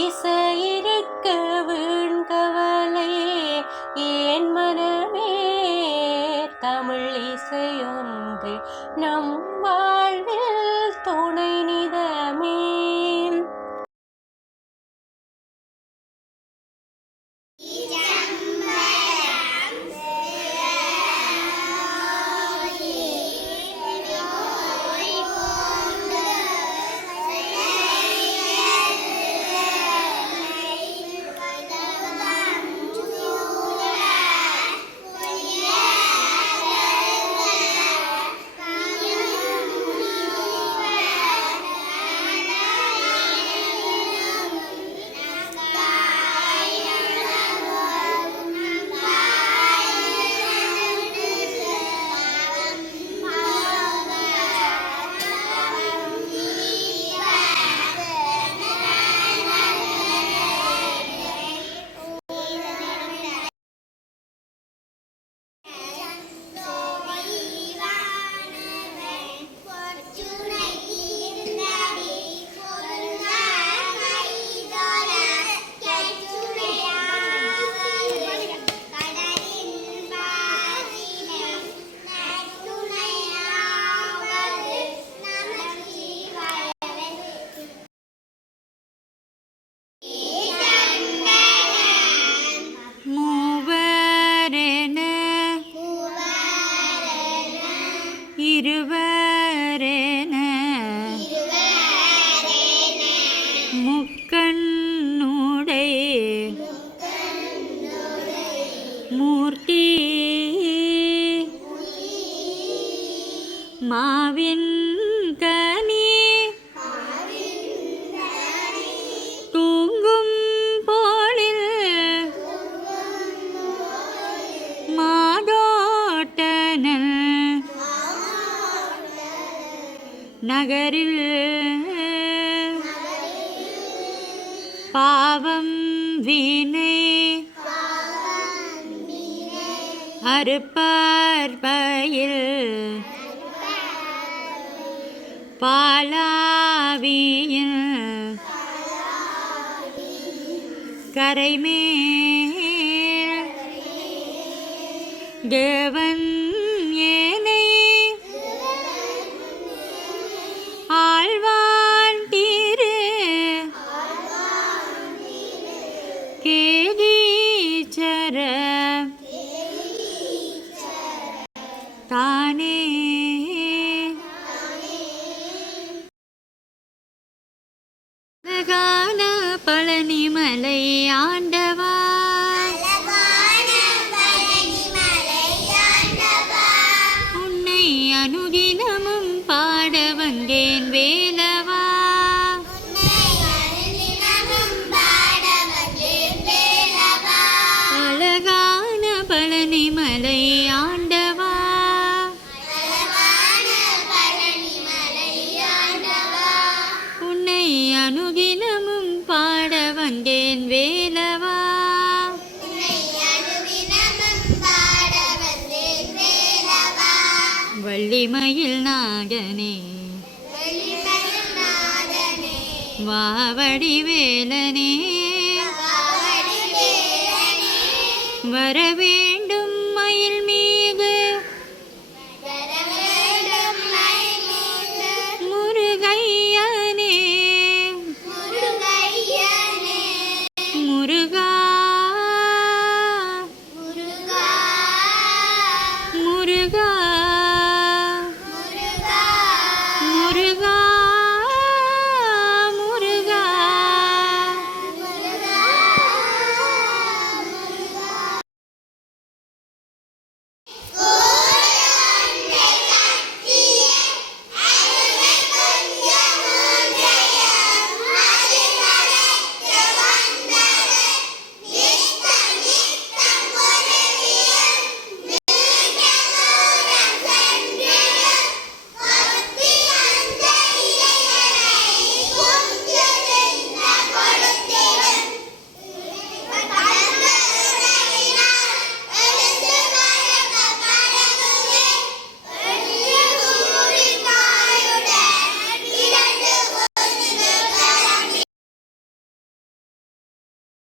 இசையிருக்க வீண்கவலை ஏன் மனமே, தமிழ் இசையொன்று நம் வாழ்வில் துணை நிதமே. இருவரென முக்கண்ணுடை மூர்த்தி மாவின் கனி தூங்கும் போலில் மாதோட்டனல் நகரில் பாவம் வீணை அறுப்பார் பயில் பாலாவியில் கரைமேல் தேவன் ஏனை ஆழ்வான் தீரு கேதீச்சர தானே அழகான பழனிமலை ஆண்டவா, உன்னை அனுதினமும் பாட வந்தேன் வேலவா. அழகான பழனிமலை ஆண்டவா, உன்னை அனுதினமும் பாட வந்தேன் வேலவா. வள்ளிமயில் நாதனே வாவடி வேலனே வரவே